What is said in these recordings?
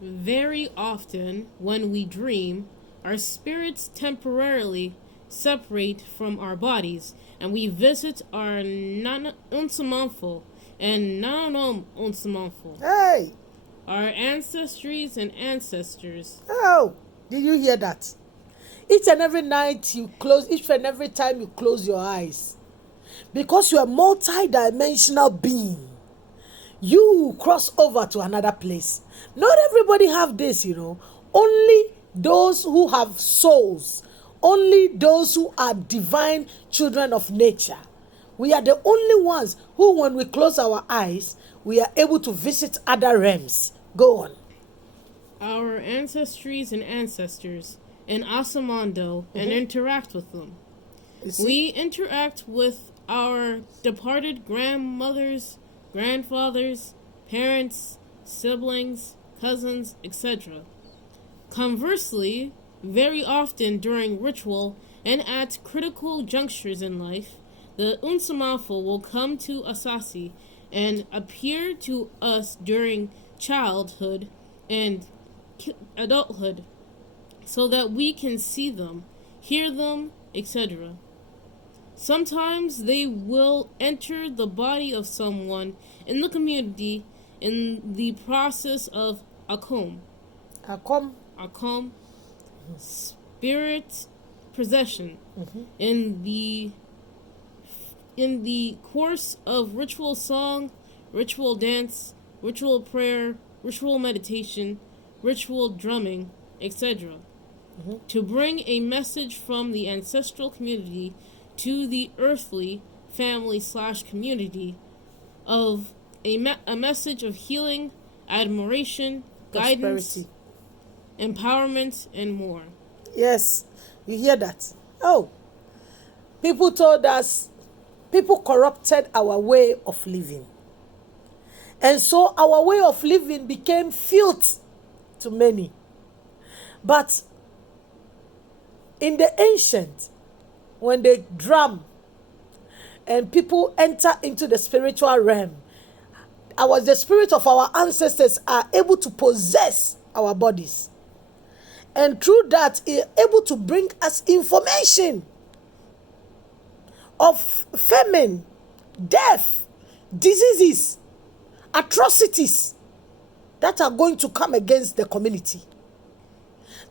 Very often, when we dream, our spirits temporarily separate from our bodies, and we visit our unsamanful and non unsamanful, Hey, our ancestries and ancestors. oh, did you hear that? Each and every time you close your eyes, because you're a multi-dimensional being, you cross over to another place. Not everybody have this, only those who have souls, only those who are divine children of nature. We are the only ones who, when we close our eyes, we are able to visit other realms. Go on. Our ancestries and ancestors in Asamando and interact with them. We interact with our departed grandmothers, grandfathers, parents, siblings, cousins, etc. Conversely, very often during ritual and at critical junctures in life, the Unsamafo will come to Asasi and appear to us during childhood and adulthood so that we can see them, hear them, etc. Sometimes they will enter the body of someone in the community in the process of akom, Akom. akom, spirit possession, in the course of ritual song, ritual dance, ritual prayer, ritual meditation, ritual drumming, etc. To bring a message from the ancestral community to the earthly family/community of a message of healing, admiration, guidance, Prosperity. empowerment, and more. Yes, you hear that? Oh, people told us, people corrupted our way of living. And so our way of living became filth to many. But in the ancient, when they drum and people enter into the spiritual realm, the spirit of our ancestors are able to possess our bodies. And through that, is able to bring us information of famine, death, diseases, atrocities that are going to come against the community.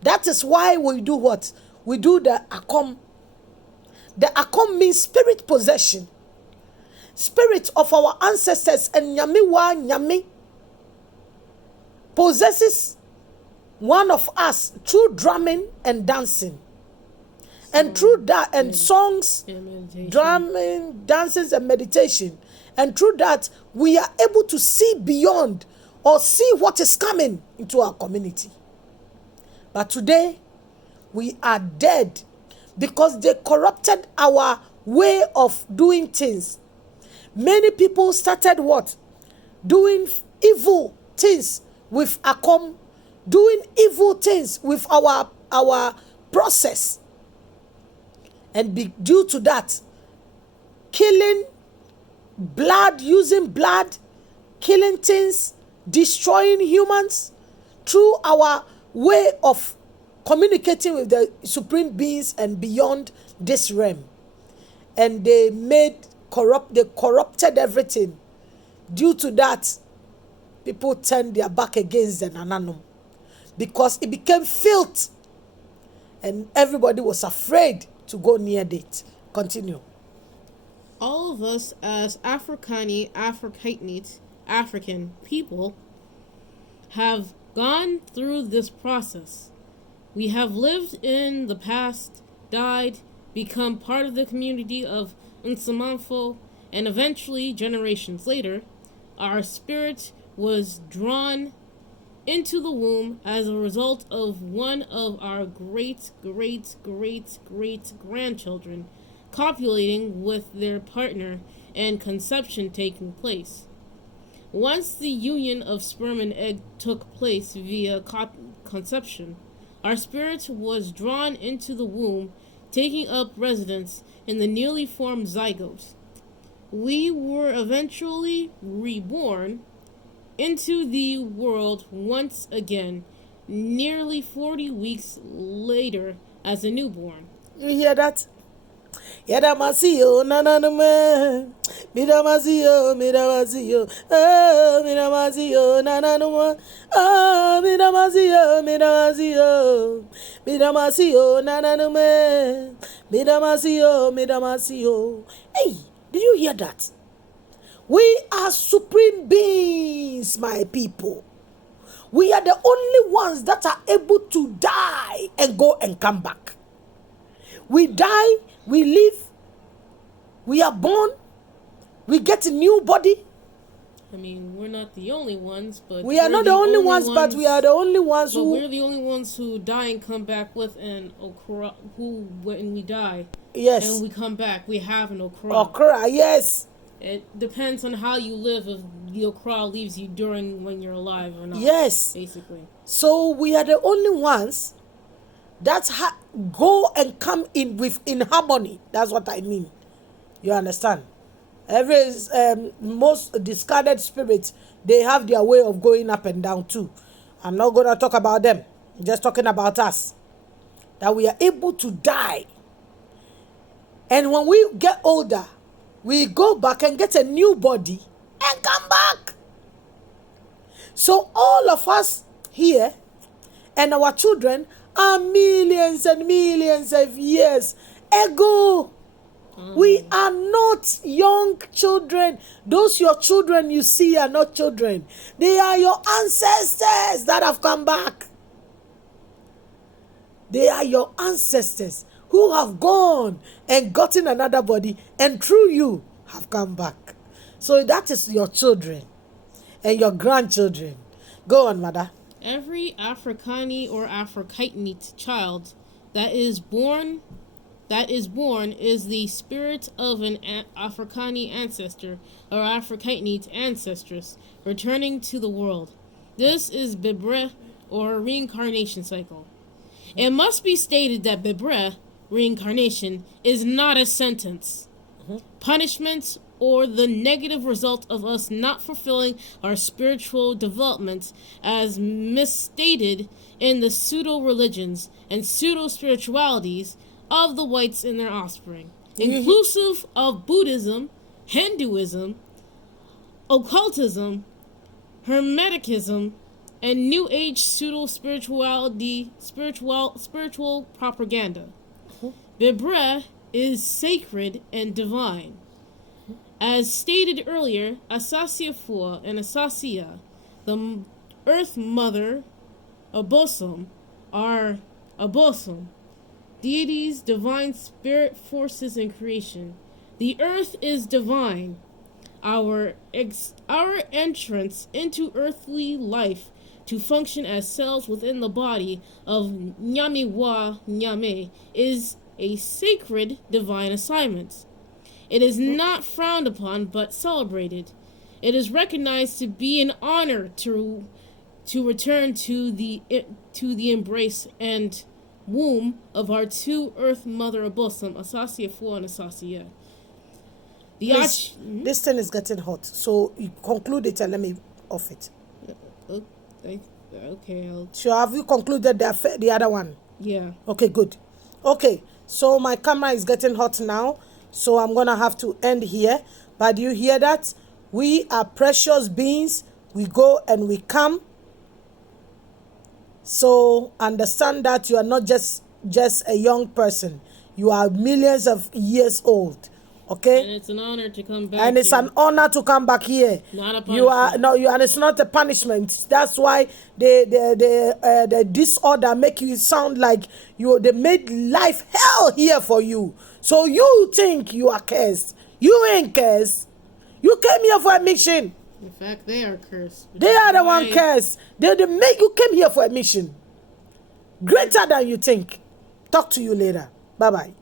That is why we do what? We do the akom. The akom means spirit possession. Spirit of our ancestors and nyame wa nyame possesses one of us through drumming and dancing. And through that, and songs, drumming, dances, and meditation. And through that, we are able to see beyond or see what is coming into our community. But today, we are dead because they corrupted our way of doing things. Many people started what? Doing evil things with akom, doing evil things with our process. And due to that, killing, using blood, killing things, destroying humans through our way of communicating with the supreme beings and beyond this realm. And they corrupted everything. Due to that, people turned their back against the Nananum because it became filth and everybody was afraid to go near it. Continue. All of us as afrakani, afrakani, African people have gone through this process. We have lived in the past, died, become part of the community of Nsamanfo, and eventually, generations later, our spirit was drawn into the womb as a result of one of our great grandchildren copulating with their partner and conception taking place. Once the union of sperm and egg took place via conception, our spirit was drawn into the womb, taking up residence in the newly formed zygote. We were eventually reborn into the world once again, nearly 40 weeks later as a newborn. You hear that? Yadamasiyo nananuma, midamasiyo, midamasiyo, oh, midamasiyo nananuma, oh, midamasiyo, midamasiyo, midamasiyo nananuma, midamasiyo, midamasiyo. Hey, did you hear that? We are supreme beings, my people. We are the only ones that are able to die and go and come back. We die, we live, we are born, we get a new body. I mean, we're not the only ones, but we are not the only ones, but we are the only ones who. We're the only ones who die and come back with an okra. Who, when we die, yes, and we come back, we have an okra. Okra, yes. It depends on how you live. If the okra leaves you during when you're alive or not. Yes, basically. So we are the only ones that go and come in harmony. That's what I mean. You understand? Every most discarded spirits, they have their way of going up and down too. I'm not going to talk about them. I'm just talking about us. That we are able to die. And when we get older, we go back and get a new body and come back. So all of us here and our children are millions and millions of years ago. We are not young children. Those your children you see are not children. They are your ancestors that have come back. They are your ancestors who have gone and gotten another body and through you have come back. So that is your children and your grandchildren. Go on, mother. Every afrakani or afrakite child that is born is the spirit of an afrakani ancestor or afrakite ancestress returning to the world. This is Bebre or reincarnation cycle. It must be stated that Bebre, reincarnation, is not a sentence, punishment, or the negative result of us not fulfilling our spiritual development as misstated in the pseudo-religions and pseudo-spiritualities of the whites and their offspring, inclusive of Buddhism, Hinduism, occultism, Hermeticism, and New Age pseudo-spirituality, spiritual propaganda. Bebre is sacred and divine. As stated earlier, Asasia Fua and Asasia, the Earth Mother, Abosom, are Abosom, deities, divine spirit forces in creation. The earth is divine. Our entrance into earthly life to function as cells within the body of Nyame Wa Nyame is a sacred divine assignment. It is not frowned upon but celebrated. It is recognized to be an honor to return to the embrace and womb of our two Earth Mother Abosom, Asasia Fua and Asasia. This thing is getting hot, so you conclude it and let me off it. Okay. So have you concluded the other one? Yeah. Okay, good. Okay, so my camera is getting hot now, so I'm going to have to end here. But do you hear that? We are precious beings. We go and we come. So understand that you are not just a young person. You are millions of years old. Okay? And it's an honor to come back. And it's an honor to come back here. Not a punishment. And it's not a punishment. That's why the disorder make you sound like they made life hell here for you. So you think you are cursed. You ain't cursed. You came here for a mission. In fact, they are cursed. They are the one cursed. They make you came here for a mission. Greater than you think. Talk to you later. Bye-bye.